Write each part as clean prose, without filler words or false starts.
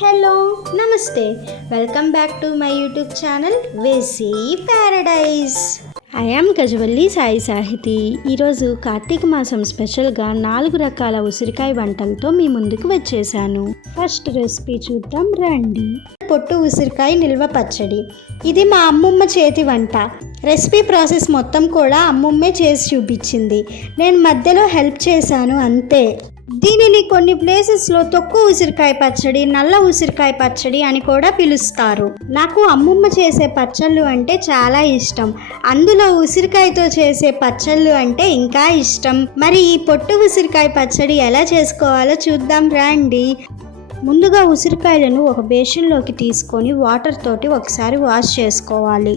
Hello నమస్తే, welcome back to my YouTube channel వేసీ paradise. I am Gajavalli Sai Sahithi. ఈరోజు కార్తీక మాసం స్పెషల్గా 4 రకాల ఉసిరికాయ వంటలతో మీ ముందుకు వచ్చేసాను. ఫస్ట్ రెసిపీ చూద్దాం రండి. పొట్టు ఉసిరికాయ నిల్వ పచ్చడి. ఇది మా అమ్మమ్మ చేతి వంట. రెసిపీ ప్రాసెస్ మొత్తం కూడా అమ్మమ్మే చేసి చూపించింది, నేను మధ్యలో హెల్ప్ చేశాను అంతే. దీనిని కొన్ని ప్లేసెస్లో తొక్కు ఉసిరికాయ పచ్చడి, నల్ల ఉసిరికాయ పచ్చడి అని కూడా పిలుస్తారు. నాకు అమ్మమ్మ చేసే పచ్చళ్ళు అంటే చాలా ఇష్టం, అందులో ఉసిరికాయతో చేసే పచ్చళ్ళు అంటే ఇంకా ఇష్టం. మరి ఈ పొట్టు ఉసిరికాయ పచ్చడి ఎలా చేసుకోవాలో చూద్దాం రండి. ముందుగా ఉసిరికాయలను ఒక బేసిన్లోకి తీసుకొని వాటర్ తోటి ఒకసారి వాష్ చేసుకోవాలి.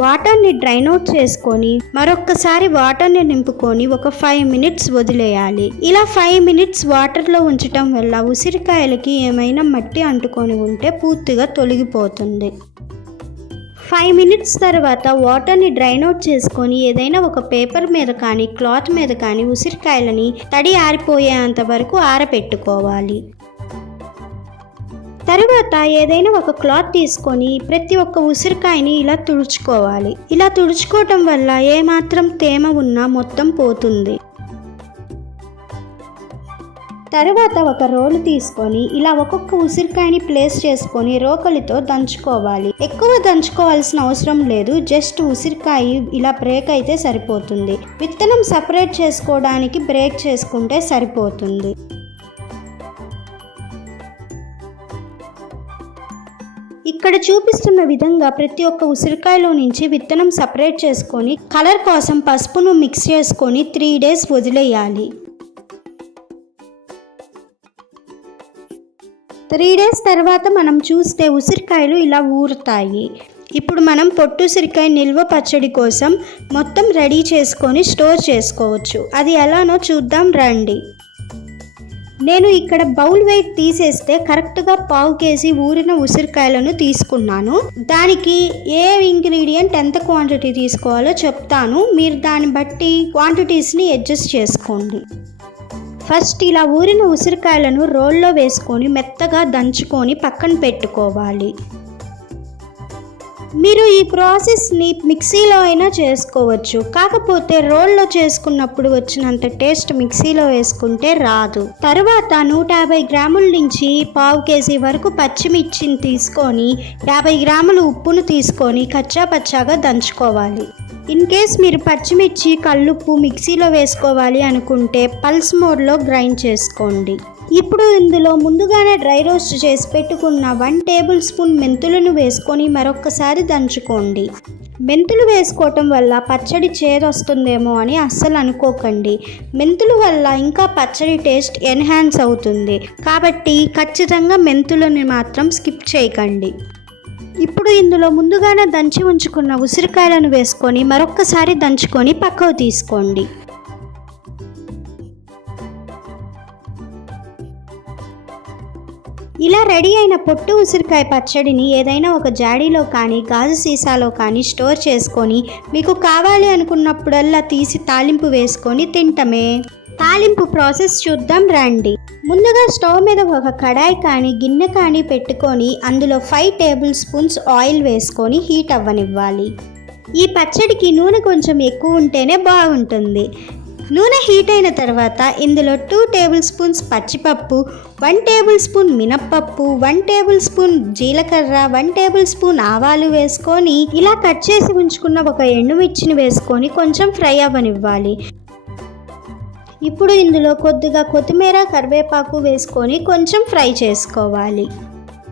వాటర్ని డ్రైన్ అవుట్ చేసుకొని మరొక్కసారి వాటర్ని నింపుకొని ఒక 5 మినిట్స్ వదిలేయాలి. ఇలా 5 మినిట్స్ వాటర్లో ఉంచటం వల్ల ఉసిరికాయలకి ఏమైనా మట్టి అంటుకొని ఉంటే పూర్తిగా తొలగిపోతుంది. 5 మినిట్స్ తర్వాత వాటర్ని డ్రైన్ అవుట్ చేసుకొని ఏదైనా ఒక పేపర్ మీద కానీ క్లాత్ మీద కానీ ఉసిరికాయలని తడి ఆరిపోయేంత వరకు ఆరబెట్టుకోవాలి. తరువాత ఏదైనా ఒక క్లాత్ తీసుకొని ప్రతి ఒక్క ఉసిరికాయని ఇలా తుడుచుకోవాలి. ఇలా తుడుచుకోవటం వల్ల ఏమాత్రం తేమ ఉన్నా మొత్తం పోతుంది. తరువాత ఒక రోలు తీసుకొని ఇలా ఒక్కొక్క ఉసిరికాయని ప్లేస్ చేసుకొని రోకలితో దంచుకోవాలి. ఎక్కువ దంచుకోవాల్సిన అవసరం లేదు, జస్ట్ ఉసిరికాయ ఇలా బ్రేక్ అయితే సరిపోతుంది. విత్తనం సపరేట్ చేసుకోవడానికి బ్రేక్ చేసుకుంటే సరిపోతుంది. ఇక్కడ చూపిస్తున్న విధంగా ప్రతి ఒక్క ఉసిరికాయలో నుంచి విత్తనం సపరేట్ చేసుకొని కలర్ కోసం పసుపును మిక్స్ చేసుకొని 3 డేస్ వదిలేయాలి. 3 డేస్ తర్వాత మనం చూస్తే ఉసిరికాయలు ఇలా ఊరుతాయి. ఇప్పుడు మనం పొట్టు ఉసిరికాయ నిల్వ పచ్చడి కోసం మొత్తం రెడీ చేసుకొని స్టోర్ చేసుకోవచ్చు. అది ఎలానో చూద్దాం రండి. నేను ఇక్కడ బౌల్ వెయిట్ తీసేస్తే కరెక్ట్గా 1/2 కేజీ ఊరిన ఉసిరికాయలను తీసుకున్నాను. దానికి ఏ ఇంగ్రీడియంట్ ఎంత క్వాంటిటీ తీసుకోవాలో చెప్తాను, మీరు దాన్ని బట్టి క్వాంటిటీస్ని అడ్జస్ట్ చేసుకోండి. ఫస్ట్ ఇలా ఊరిన ఉసిరికాయలను రోల్లో వేసుకొని మెత్తగా దంచుకొని పక్కన పెట్టుకోవాలి. మీరు ఈ ప్రాసెస్ని మిక్సీలో అయినా చేసుకోవచ్చు, కాకపోతే రోల్లో చేసుకున్నప్పుడు వచ్చినంత టేస్ట్ మిక్సీలో వేసుకుంటే రాదు. తరువాత 150 గ్రాముల నుంచి 1/2 కేజీ వరకు పచ్చిమిర్చిని తీసుకొని 50 గ్రాములు ఉప్పును తీసుకొని కచ్చా పచ్చాగా దంచుకోవాలి. ఇన్ కేస్ మీరు పచ్చిమిర్చి కల్లుప్పు మిక్సీలో వేసుకోవాలి అనుకుంటే పల్స్ మోడ్లో గ్రైండ్ చేసుకోండి. ఇప్పుడు ఇందులో ముందుగానే డ్రై రోస్ట్ చేసి పెట్టుకున్న 1 టేబుల్ స్పూన్ మెంతులను వేసుకొని మరొక్కసారి దంచుకోండి. మెంతులు వేసుకోవటం వల్ల పచ్చడి చేదొస్తుందేమో అని అస్సలు అనుకోకండి. మెంతుల వల్ల ఇంకా పచ్చడి టేస్ట్ ఎన్హాన్స్ అవుతుంది, కాబట్టి ఖచ్చితంగా మెంతులను మాత్రం స్కిప్ చేయకండి. ఇప్పుడు ఇందులో ముందుగానే దంచి ఉంచుకున్న ఉసిరికాయలను వేసుకొని మరొక్కసారి దంచుకొని పక్కకు తీసుకోండి. ఇలా రెడీ అయిన పొట్టు ఉసిరికాయ పచ్చడిని ఏదైనా ఒక జాడీలో కానీ గాజు సీసాలో కానీ స్టోర్ చేసుకొని మీకు కావాలి అనుకున్నప్పుడల్లా తీసి తాలింపు వేసుకొని తింటమే. తాలింపు ప్రాసెస్ చూద్దాం రండి. ముందుగా స్టవ్ మీద ఒక కడాయి కానీ గిన్నె కానీ పెట్టుకొని అందులో 5 టేబుల్ స్పూన్స్ ఆయిల్ వేసుకొని హీట్ అవ్వనివ్వాలి. ఈ పచ్చడికి నూనె కొంచెం ఎక్కువ ఉంటేనే బాగుంటుంది. నూనె హీట్ అయిన తర్వాత ఇందులో 2 టేబుల్ స్పూన్స్ పచ్చిపప్పు, 1 టేబుల్ స్పూన్ మినప్పప్పు, 1 టేబుల్ స్పూన్ జీలకర్ర, 1 టేబుల్ స్పూన్ ఆవాలు వేసుకొని ఇలా కట్ చేసి ఉంచుకున్న ఒక ఎండుమిర్చిని వేసుకొని కొంచెం ఫ్రై అవ్వనివ్వాలి. ఇప్పుడు ఇందులో కొద్దిగా కొత్తిమీర, కరివేపాకు వేసుకొని కొంచెం ఫ్రై చేసుకోవాలి.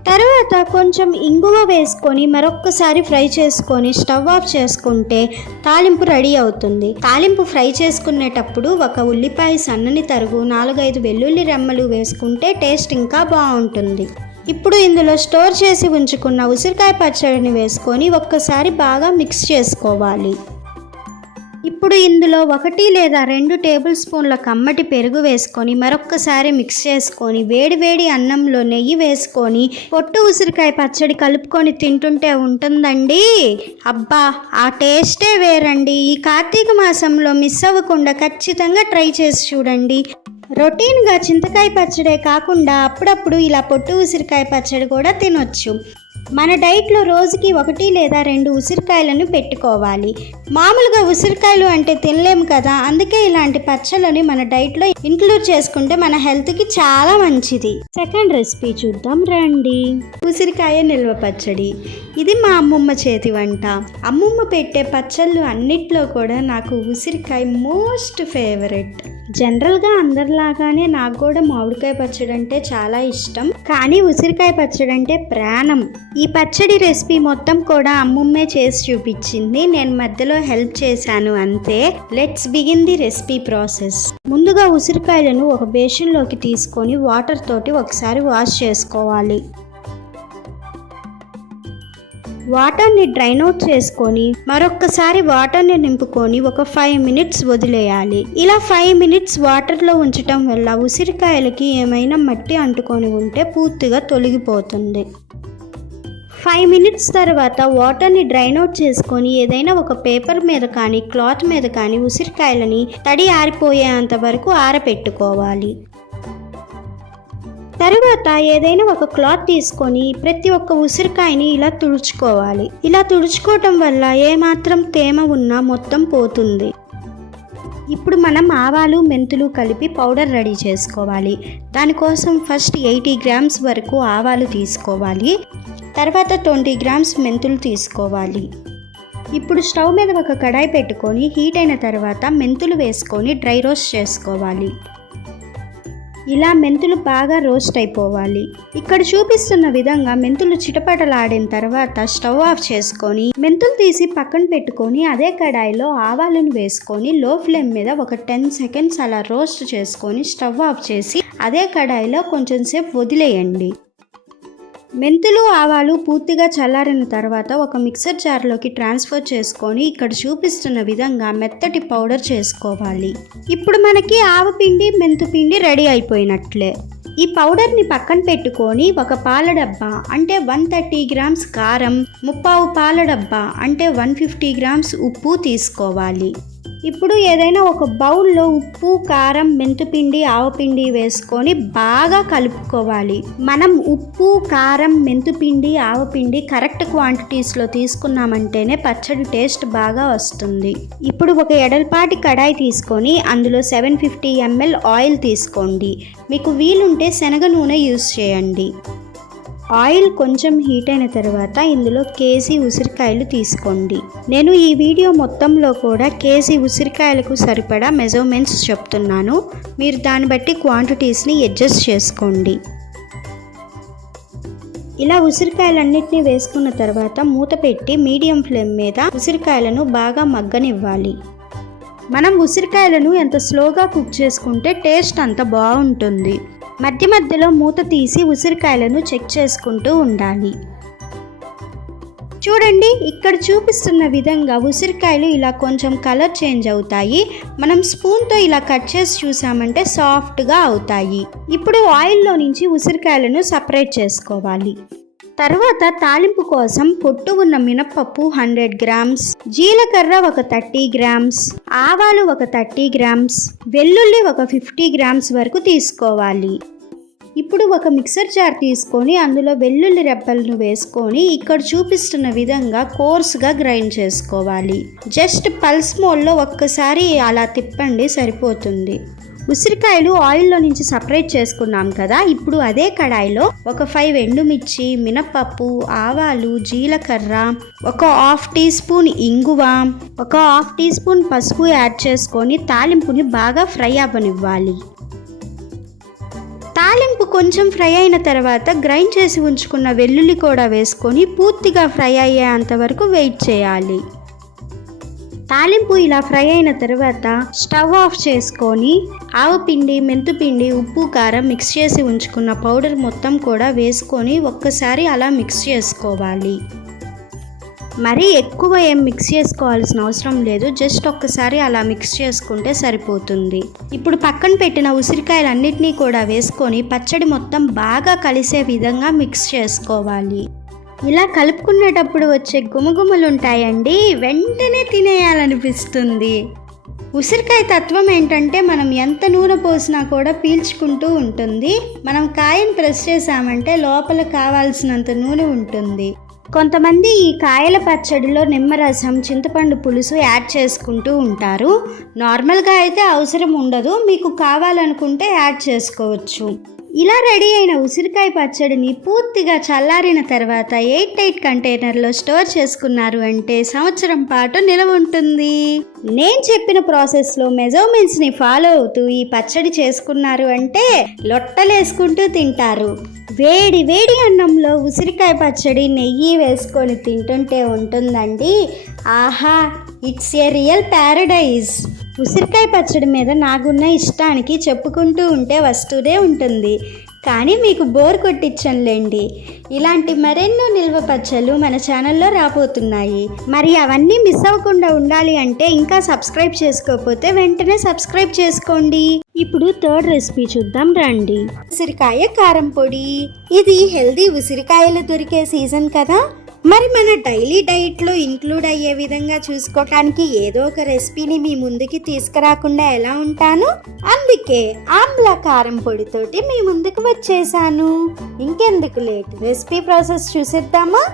తర్వాత కొంచెం ఇంగువ వేసుకొని మరొక్కసారి ఫ్రై చేసుకొని స్టవ్ ఆఫ్ చేసుకుంటే తాలింపు రెడీ అవుతుంది. తాలింపు ఫ్రై చేసుకునేటప్పుడు ఒక ఉల్లిపాయ సన్నని తరుగు, 4-5 వెల్లుల్లి రెమ్మలు వేసుకుంటే టేస్ట్ ఇంకా బాగుంటుంది. ఇప్పుడు ఇందులో స్టోర్ చేసి ఉంచుకున్న ఉసిరికాయ పచ్చడిని వేసుకొని ఒక్కసారి బాగా మిక్స్ చేసుకోవాలి. ఇప్పుడు ఇందులో 1 లేదా 2 టేబుల్ స్పూన్ల కమ్మటి పెరుగు వేసుకొని మరొక్కసారి మిక్స్ చేసుకొని వేడి అన్నంలో నెయ్యి వేసుకొని పొట్టు ఉసిరికాయ పచ్చడి కలుపుకొని తింటుంటే ఉంటుందండి, అబ్బా ఆ టేస్టే వేరండి. ఈ కార్తీక మాసంలో మిస్ అవ్వకుండా ఖచ్చితంగా ట్రై చేసి చూడండి. రొటీన్గా చింతకాయ పచ్చడే కాకుండా అప్పుడప్పుడు ఇలా పొట్టు ఉసిరికాయ పచ్చడి కూడా తినొచ్చు. మన డైట్లో రోజుకి 1 లేదా 2 ఉసిరికాయలను పెట్టుకోవాలి. మామూలుగా ఉసిరికాయలు అంటే తినలేము కదా, అందుకే ఇలాంటి పచ్చళ్ళని మన డైట్లో ఇంక్లూడ్ చేసుకుంటే మన హెల్త్కి చాలా మంచిది. సెకండ్ రెసిపీ చూద్దాం రండి. ఉసిరికాయ నిల్వ పచ్చడి. ఇది మా అమ్మమ్మ చేతి వంట. అమ్మమ్మ పెట్టే పచ్చళ్ళు అన్నిట్లో కూడా నాకు ఉసిరికాయ మోస్ట్ ఫేవరెట్. జనరల్గా అందరిలాగానే నాకు కూడా మామిడికాయ పచ్చడి అంటే చాలా ఇష్టం, కానీ ఉసిరికాయ పచ్చడి అంటే ప్రాణం. ఈ పచ్చడి రెసిపీ మొత్తం కూడా అమ్మమ్మే చేసి చూపించింది, నేను మధ్యలో హెల్ప్ చేశాను అంతే. Let's begin the recipe process. ముందుగా ఉసిరికాయలను ఒక బేషన్లోకి తీసుకొని వాటర్ తోటి ఒకసారి వాష్ చేసుకోవాలి. వాటర్ని డ్రైన్ అవుట్ చేసుకొని మరొక్కసారి వాటర్ని నింపుకొని ఒక 5 మినిట్స్ వదిలేయాలి. ఇలా 5 మినిట్స్ వాటర్లో ఉంచటం వల్ల ఉసిరికాయలకి ఏమైనా మట్టి అంటుకొని ఉంటే పూర్తిగా తొలగిపోతుంది. 5 మినిట్స్ తర్వాత వాటర్ని డ్రైన్ అవుట్ చేసుకొని ఏదైనా ఒక పేపర్ మీద కానీ క్లాత్ మీద కానీ ఉసిరికాయలని తడి ఆరిపోయేంత వరకు ఆరబెట్టుకోవాలి. తరువాత ఏదైనా ఒక క్లాత్ తీసుకొని ప్రతి ఒక్క ఉసిరికాయని ఇలా తుడుచుకోవాలి. ఇలా తుడుచుకోవటం వల్ల ఏమాత్రం తేమ ఉన్నా మొత్తం పోతుంది. ఇప్పుడు మనం ఆవాలు మెంతులు కలిపి పౌడర్ రెడీ చేసుకోవాలి. దానికోసం ఫస్ట్ 80 గ్రామ్స్ వరకు ఆవాలు తీసుకోవాలి. తర్వాత 20 గ్రామ్స్ మెంతులు తీసుకోవాలి. ఇప్పుడు స్టవ్ మీద ఒక కడాయి పెట్టుకొని హీట్ అయిన తర్వాత మెంతులు వేసుకొని డ్రై రోస్ట్ చేసుకోవాలి. ఇలా మెంతులు బాగా రోస్ట్ అయిపోవాలి. ఇక్కడ చూపిస్తున్న విధంగా మెంతులు చిటపటలాడిన తర్వాత స్టవ్ ఆఫ్ చేసుకొని మెంతులు తీసి పక్కన పెట్టుకొని అదే కడాయిలో ఆవాలను వేసుకొని లో ఫ్లేమ్ మీద ఒక 10 సెకండ్స్ అలా రోస్ట్ చేసుకొని స్టవ్ ఆఫ్ చేసి అదే కడాయిలో కొంచెం సేపు వదిలేయండి. మెంతులు ఆవాలు పూర్తిగా చల్లారిన తర్వాత ఒక మిక్సర్ జార్లోకి ట్రాన్స్ఫర్ చేసుకొని ఇక్కడ చూపిస్తున్న విధంగా మెత్తటి పౌడర్ చేసుకోవాలి. ఇప్పుడు మనకి ఆవపిండి మెంతుపిండి రెడీ అయిపోయినట్లే. ఈ పౌడర్ని పక్కన పెట్టుకొని ఒక పాల డబ్బా అంటే 130 గ్రామ్స్ కారం, 30 పాల డబ్బా అంటే 150 గ్రామ్స్ ఉప్పు తీసుకోవాలి. ఇప్పుడు ఏదైనా ఒక బౌల్లో ఉప్పు, కారం, మెంతుపిండి, ఆవపిండి వేసుకొని బాగా కలుపుకోవాలి. మనం ఉప్పు, కారం, మెంతుపిండి, ఆవపిండి కరెక్ట్ క్వాంటిటీస్లో తీసుకున్నామంటేనే పచ్చడి టేస్ట్ బాగా వస్తుంది. ఇప్పుడు ఒక ఎడల్పాటి కడాయి తీసుకొని అందులో 750 ml ఆయిల్ తీసుకోండి. మీకు వీలుంటే శనగ నూనె యూస్ చేయండి. ఆయిల్ కొంచెం హీట్ అయిన తర్వాత ఇందులో కేజీ ఉసిరికాయలు తీసుకోండి. నేను ఈ వీడియో మొత్తంలో కూడా కేజీ ఉసిరికాయలకు సరిపడా మెజర్మెంట్స్ చెప్తున్నాను. మీరు దాన్ని బట్టి క్వాంటిటీస్ని అడ్జస్ట్ చేసుకోండి. ఇలా ఉసిరికాయలన్నిటినీ వేసుకున్న తర్వాత మూత పెట్టి మీడియం ఫ్లేమ్ మీద ఉసిరికాయలను బాగా మగ్గనివ్వాలి. మనం ఉసిరికాయలను ఎంత స్లోగా కుక్ చేసుకుంటే టేస్ట్ అంత బాగుంటుంది. మధ్య మధ్యలో మూత తీసి ఉసిరికాయలను చెక్ చేసుకుంటూ ఉండాలి. చూడండి, ఇక్కడ చూపిస్తున్న విధంగా ఉసిరికాయలు ఇలా కొంచెం కలర్ చేంజ్ అవుతాయి. మనం స్పూన్తో ఇలా కట్ చేసి చూసామంటే సాఫ్ట్గా అవుతాయి. ఇప్పుడు ఆయిల్లో నుంచి ఉసిరికాయలను సపరేట్ చేసుకోవాలి. తర్వాత తాలింపు కోసం పొట్టు ఉన్న మినపప్పు 100 గ్రామ్స్, జీలకర్ర ఒక 30 గ్రామ్స్, ఆవాలు ఒక 30 గ్రామ్స్, వెల్లుల్లి ఒక 50 గ్రామ్స్ వరకు తీసుకోవాలి. ఇప్పుడు ఒక మిక్సర్ జార్ తీసుకొని అందులో వెల్లుల్లి రెబ్బలను వేసుకొని ఇక్కడ చూపిస్తున్న విధంగా కోర్స్గా గ్రైండ్ చేసుకోవాలి. జస్ట్ పల్స్ మోడ్లో ఒక్కసారి అలా తిప్పండి, సరిపోతుంది. ఉసిరికాయలు ఆయిల్లో నుంచి సపరేట్ చేసుకున్నాం కదా, ఇప్పుడు అదే కడాయిలో ఒక 5 ఎండుమిర్చి, మినపప్పు, ఆవాలు, జీలకర్ర, ఒక 1/2 టీ స్పూన్ ఇంగువ, ఒక 1/2 టీ స్పూన్ పసుపు యాడ్ చేసుకొని తాలింపుని బాగా ఫ్రై అవ్వనివ్వాలి. తాలింపు కొంచెం ఫ్రై అయిన తర్వాత గ్రైండ్ చేసి ఉంచుకున్న వెల్లుల్లి కూడా వేసుకొని పూర్తిగా ఫ్రై అయ్యేంత వరకు వెయిట్ చేయాలి. తాలింపు ఇలా ఫ్రై అయిన తర్వాత స్టవ్ ఆఫ్ చేసుకొని ఆవపిండి, మెంతుపిండి, ఉప్పు, కారం మిక్స్ చేసి ఉంచుకున్న పౌడర్ మొత్తం కూడా వేసుకొని ఒక్కసారి అలా మిక్స్ చేసుకోవాలి. మరీ ఎక్కువ ఏం మిక్స్ చేసుకోవాల్సిన అవసరం లేదు, జస్ట్ ఒక్కసారి అలా మిక్స్ చేసుకుంటే సరిపోతుంది. ఇప్పుడు పక్కన పెట్టిన ఉసిరికాయలన్నిటినీ కూడా వేసుకొని పచ్చడి మొత్తం బాగా కలిసే విధంగా మిక్స్ చేసుకోవాలి. ఇలా కలుపుకునేటప్పుడు వచ్చే గుమగుమలు ఉంటాయండి, వెంటనే తినేయాలనిపిస్తుంది. ఉసిరికాయ తత్వం ఏంటంటే మనం ఎంత నూనె పోసినా కూడా పీల్చుకుంటూ ఉంటుంది. మనం కాయను ప్రెస్ చేసామంటే లోపల కావాల్సినంత నూనె ఉంటుంది. కొంతమంది ఈ కాయల పచ్చడిలో నిమ్మరసం, చింతపండు పులుసు యాడ్ చేసుకుంటూ ఉంటారు. నార్మల్గా అయితే అవసరం ఉండదు, మీకు కావాలనుకుంటే యాడ్ చేసుకోవచ్చు. ఇలా రెడీ అయిన ఉసిరికాయ పచ్చడిని పూర్తిగా చల్లారిన తర్వాత 8 కంటైనర్లో స్టోర్ చేసుకున్నారు అంటే సంవత్సరం పాటు నిలవ ఉంటుంది. నేను చెప్పిన ప్రాసెస్లో మెజర్మెంట్స్ని ఫాలో అవుతూ ఈ పచ్చడి చేసుకున్నారు అంటే లొట్టలేసుకుంటూ తింటారు. వేడి వేడి అన్నంలో ఉసిరికాయ పచ్చడి నెయ్యి వేసుకొని తింటుంటే ఉంటుందండి, ఆహా, ఇట్స్ ఏ రియల్ ప్యారడైజ్. ఉసిరికాయ పచ్చడి మీద నాకున్న ఇష్టానికి చెప్పుకుంటూ ఉంటే వస్తూనే ఉంటుంది, కానీ మీకు బోర్ కొట్టించంలేండి. ఇలాంటి మరెన్నో నిల్వ పచ్చళ్ళు మన ఛానల్లో రాబోతున్నాయి. మరి అవన్నీ మిస్ అవ్వకుండా ఉండాలి అంటే ఇంకా సబ్స్క్రైబ్ చేసుకోకపోతే వెంటనే సబ్స్క్రైబ్ చేసుకోండి. ఇప్పుడు థర్డ్ రెసిపీ చూద్దాం రండి. ఉసిరికాయ కారం పొడి. ఇది హెల్దీ ఉసిరికాయలు దొరికే సీజన్ కదా, మరి మన డైలీ డైట్లో ఇంక్లూడ్ అయ్యే విధంగా చూసుకోవటానికి ఏదో ఒక రెసిపీని మీ ముందుకి తీసుకురాకుండా ఎలా ఉంటాను? అందుకే ఆమ్లా కారం పొడితోటి మీ ముందుకు వచ్చేసాను. ఇంకెందుకు లేట్, రెసిపీ ప్రాసెస్ చూసేద్దామా?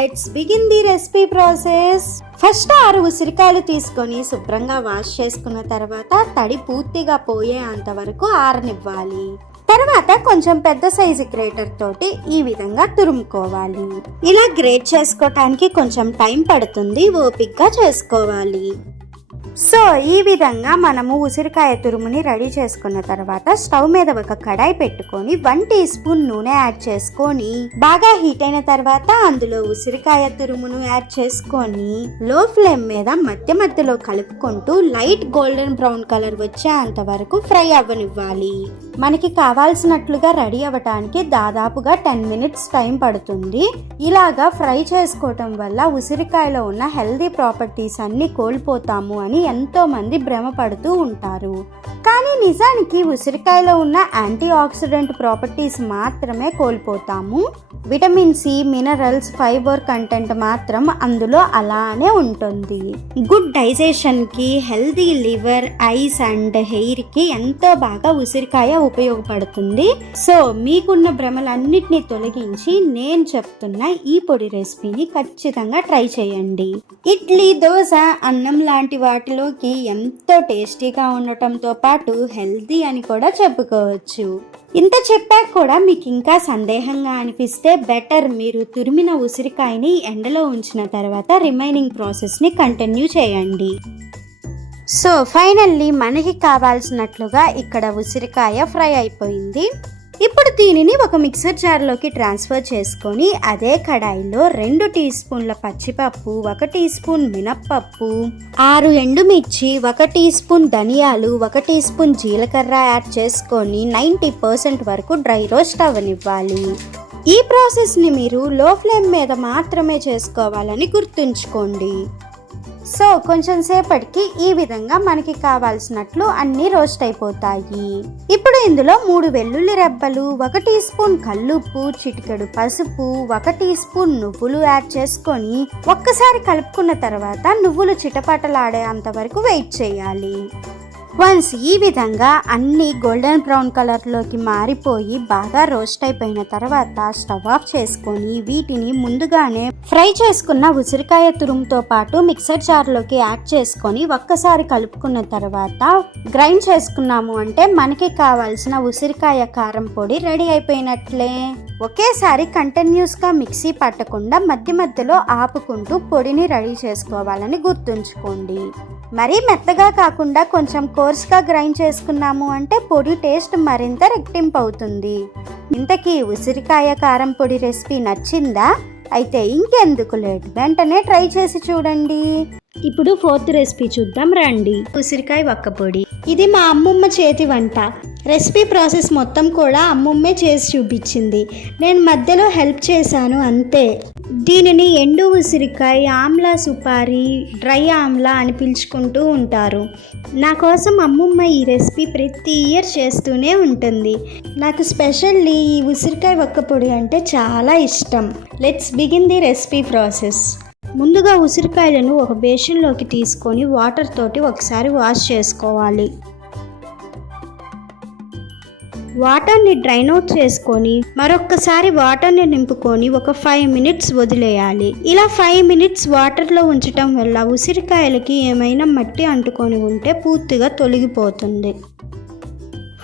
Let's begin the recipe process. First 6 ఉసిరికాయలు తీసుకొని శుభ్రంగా వాష్ చేసుకున్న తర్వాత తడి పూర్తిగా పోయే అంతవరకు ఆరనివ్వాలి. తర్వాత కొంచెం పెద్ద సైజు గ్రేటర్ తోటి ఈ విధంగా తురుముకోవాలి. ఇలా గ్రేట్ చేసుకోవటానికి కొంచెం టైం పడుతుంది, ఓపిక్గా చేసుకోవాలి. సో ఈ విధంగా మనము ఉసిరికాయ తురుముని రెడీ చేసుకున్న తర్వాత స్టవ్ మీద ఒక కడాయి పెట్టుకొని 1 టీ స్పూన్ నూనె యాడ్ చేసుకొని బాగా హీట్ అయిన తర్వాత అందులో ఉసిరికాయ తురుమును యాడ్ చేసుకొని లో ఫ్లేమ్ మీద మధ్య మధ్యలో కలుపుకుంటూ లైట్ గోల్డెన్ బ్రౌన్ కలర్ వచ్చేంత వరకు ఫ్రై అవ్వనివ్వాలి. మనకి కావాల్సినట్లుగా రెడీ అవ్వటానికి దాదాపుగా 10 మినిట్స్ టైం పడుతుంది. ఇలాగా ఫ్రై చేసుకోవటం వల్ల ఉసిరికాయలో ఉన్న హెల్దీ ప్రాపర్టీస్ అన్ని కోల్పోతాము అని ఎంతో మంది భ్రమపడుతూ ఉంటారు. కానీ నిజానికి ఉసిరికాయలో ఉన్న యాంటీ ఆక్సిడెంట్ ప్రాపర్టీస్ మాత్రమే కోల్పోతాము. Vitamin C, minerals, fibre content మాత్రం అందులో అలానే ఉంటుంది. గుడ్ డైజెషన్ కి, healthy liver, eyes and hair కి ఎంతో బాగా ఉసిరికాయ ఉపయోగపడుతుంది. సో మీకున్న భ్రమలన్నిటినీ తొలగించి నేను చెప్తున్న ఈ పొడి రెసిపీని ఖచ్చితంగా ట్రై చేయండి. ఇడ్లీ, దోశ, అన్నం లాంటి వాటిలోకి ఎంతో టేస్టీగా ఉండటంతో పాటు హెల్దీ అని కూడా చెప్పుకోవచ్చు. ఇంత చెప్పాక కూడా మీకు ఇంకా సందేహంగా అనిపిస్తే బెటర్ మీరు తురిమిన ఉసిరికాయని ఎండలో ఉంచిన తర్వాత రిమైనింగ్ ప్రాసెస్ని కంటిన్యూ చేయండి. సో ఫైనల్లీ మనకి కావాల్సినట్లుగా ఇక్కడ ఉసిరికాయ ఫ్రై అయిపోయింది. ఇప్పుడు దీనిని ఒక మిక్సర్ జార్లోకి ట్రాన్స్ఫర్ చేసుకొని అదే కడాయిలో 2 టీ స్పూన్ల పచ్చిపప్పు, 1 టీ స్పూన్ మినప్పప్పు, 6 ఎండుమిర్చి, 1 టీ స్పూన్ ధనియాలు, 1 టీ స్పూన్ జీలకర్ర యాడ్ చేసుకొని 90% వరకు డ్రై రోస్ట్ అవ్వనివ్వాలి. ఈ ప్రాసెస్ని మీరు లో ఫ్లేమ్ మీద మాత్రమే చేసుకోవాలని గుర్తుంచుకోండి. సో కొంచెం సేపటికి ఈ విధంగా మనకి కావాల్సినట్లు అన్ని రోస్ట్ అయిపోతాయి. ఇప్పుడు ఇందులో 3 వెల్లుల్లి రెబ్బలు, 1 టీ స్పూన్ కల్లుప్పు, చిటికెడు పసుపు, 1 టీ స్పూన్ నువ్వులు యాడ్ చేసుకొని ఒక్కసారి కలుపుకున్న తర్వాత నువ్వులు చిటపటలాడే అంతవరకు వెయిట్ చేయాలి. వన్స్ ఈ విధంగా అన్ని గోల్డెన్ బ్రౌన్ కలర్లోకి మారిపోయి బాగా రోస్ట్ అయిపోయిన తర్వాత స్టవ్ ఆఫ్ చేసుకొని వీటిని ముందుగానే ఫ్రై చేసుకున్న ఉసిరికాయ తురుముతో పాటు మిక్సర్ జార్లోకి యాడ్ చేసుకొని ఒక్కసారి కలుపుకున్న తర్వాత గ్రైండ్ చేసుకున్నాము అంటే మనకి కావాల్సిన ఉసిరికాయ కారం పొడి రెడీ అయిపోయినట్లే. ఒకేసారి కంటిన్యూస్గా మిక్సీ పట్టకుండా మధ్య మధ్యలో ఆపుకుంటూ పొడిని రెడీ చేసుకోవాలని గుర్తుంచుకోండి. మరీ మెత్తగా కాకుండా కొంచెం కోర్స్గా గ్రైండ్ చేసుకున్నాము అంటే పొడి టేస్ట్ మరింత రెట్టింపు అవుతుంది. ఇంతకీ ఉసిరికాయ కారం పొడి రెసిపీ నచ్చిందా? అయితే ఇంకెందుకు లేట్, వెంటనే ట్రై చేసి చూడండి. ఇప్పుడు 4th రెసిపీ చూద్దాం రండి. ఉసిరికాయ వక్క పొడి. ఇది మా అమ్మమ్మ చేతి వంట. రెసిపీ ప్రాసెస్ మొత్తం కూడా అమ్మమ్మే చేసి చూపించింది, నేను మధ్యలో హెల్ప్ చేశాను అంతే. దీనిని ఎండు ఉసిరికాయ, ఆమ్లా సుపారీ, డ్రై ఆమ్లా అని పిలుచుకుంటూ ఉంటారు. నా కోసం అమ్మమ్మ ఈ రెసిపీ ప్రతి ఇయర్ చేస్తూనే ఉంటుంది. నాకు స్పెషల్లీ ఈ ఉసిరికాయ వక్క పొడి అంటే చాలా ఇష్టం. Let's begin the recipe process. ముందుగా ఉసిరికాయలను ఒక బేసిన్లోకి తీసుకొని వాటర్ తోటి ఒకసారి వాష్ చేసుకోవాలి. వాటర్ని డ్రైన్ అవుట్ చేసుకొని మరొక్కసారి వాటర్ని నింపుకొని ఒక 5 మినిట్స్ వదిలేయాలి. ఇలా 5 మినిట్స్ వాటర్లో ఉంచటం వల్ల ఉసిరికాయలకి ఏమైనా మట్టి అంటుకొని ఉంటే పూర్తిగా తొలగిపోతుంది.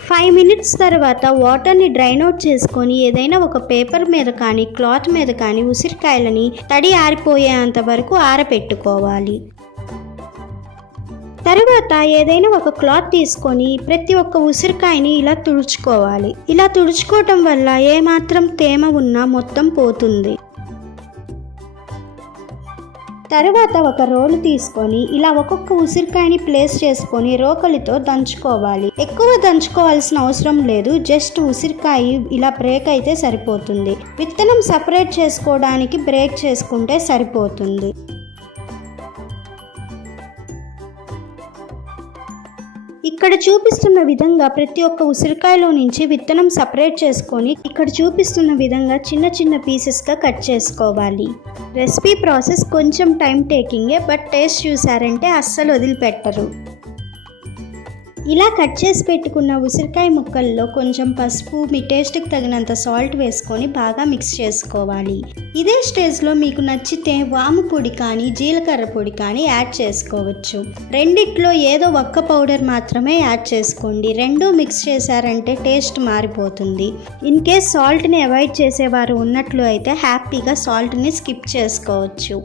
5 మినిట్స్ తర్వాత వాటర్ని డ్రైన్ అవుట్ చేసుకొని ఏదైనా ఒక పేపర్ మీద కానీ క్లాత్ మీద కానీ ఉసిరికాయలని తడి ఆరిపోయేంత వరకు ఆరబెట్టుకోవాలి. తరువాత ఏదైనా ఒక క్లాత్ తీసుకొని ప్రతి ఒక్క ఉసిరికాయని ఇలా తుడుచుకోవాలి. ఇలా తుడుచుకోవటం వల్ల ఏమాత్రం తేమ ఉన్నా మొత్తం పోతుంది. తరువాత ఒక రోలు తీసుకొని ఇలా ఒక్కొక్క ఉసిరికాయని ప్లేస్ చేసుకొని రోకలితో దంచుకోవాలి. ఎక్కువ దంచుకోవాల్సిన అవసరం లేదు, జస్ట్ ఉసిరికాయ ఇలా బ్రేక్ అయితే సరిపోతుంది. విత్తనం సపరేట్ చేసుకోవడానికి బ్రేక్ చేసుకుంటే సరిపోతుంది. ఇక్కడ చూపిస్తున్న విధంగా ప్రతి ఒక్క ఉసిరికాయలో నుంచి విత్తనం సపరేట్ చేసుకొని ఇక్కడ చూపిస్తున్న విధంగా చిన్న చిన్న పీసెస్గా కట్ చేసుకోవాలి. రెసిపీ ప్రాసెస్ కొంచెం టైం టేకింగే, బట్ టేస్ట్ చూసారంటే అస్సలు వదిలిపెట్టరు. ఇలా కట్ చేసి పెట్టుకున్న ఉసిరికాయ ముక్కల్లో కొంచెం పసుపు, మీ టేస్ట్కి తగినంత సాల్ట్ వేసుకొని బాగా మిక్స్ చేసుకోవాలి. ఇదే స్టేజ్లో మీకు నచ్చితే వాము పొడి కానీ జీలకర్ర పొడి కానీ యాడ్ చేసుకోవచ్చు. రెండిట్లో ఏదో ఒక్క పౌడర్ మాత్రమే యాడ్ చేసుకోండి. రెండూ మిక్స్ చేశారంటే టేస్ట్ మారిపోతుంది. ఇన్ కేస్ సాల్ట్ని అవాయిడ్ చేసేవారు ఉన్నట్లు అయితే హ్యాపీగా సాల్ట్ని స్కిప్ చేసుకోవచ్చు.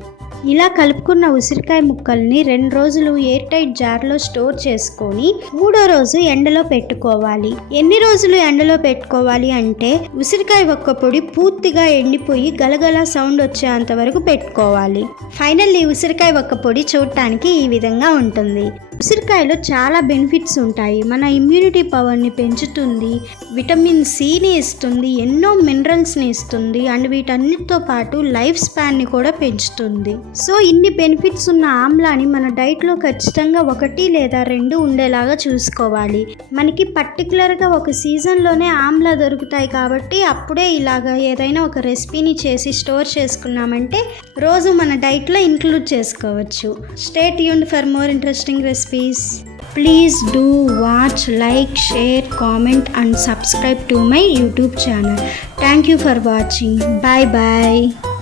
ఇలా కలుపుకున్న ఉసిరికాయ ముక్కల్ని 2 రోజులు ఎయిర్ టైట్ జార్లో స్టోర్ చేసుకొని 3వ రోజు ఎండలో పెట్టుకోవాలి. ఎన్ని రోజులు ఎండలో పెట్టుకోవాలి అంటే ఉసిరికాయ ఒక్క పొడి పూర్తిగా ఎండిపోయి గలగల సౌండ్ వచ్చేంత వరకు పెట్టుకోవాలి. ఫైనల్లీ ఉసిరికాయ ఒక్క పొడి చూడటానికి ఈ విధంగా ఉంటుంది. ఉసిరికాయలో చాలా బెనిఫిట్స్ ఉంటాయి. మన ఇమ్యూనిటీ పవర్ని పెంచుతుంది, విటమిన్ సిని ఇస్తుంది, ఎన్నో మినరల్స్ని ఇస్తుంది, అండ్ వీటన్నిటితో పాటు లైఫ్ స్పాన్ని కూడా పెంచుతుంది. సో ఇన్ని బెనిఫిట్స్ ఉన్న ఆమ్లాని మన డైట్లో ఖచ్చితంగా 1 లేదా 2 ఉండేలాగా చూసుకోవాలి. మనకి పర్టికులర్గా ఒక సీజన్లోనే ఆమ్లా దొరుకుతాయి కాబట్టి అప్పుడే ఇలాగా ఏదైనా ఒక రెసిపీని చేసి స్టోర్ చేసుకున్నామంటే రోజు మన డైట్లో ఇంక్లూడ్ చేసుకోవచ్చు. Stay tuned for more interesting recipes. Please do watch, like, share, comment and subscribe to my YouTube channel. Thank you for watching. Bye bye.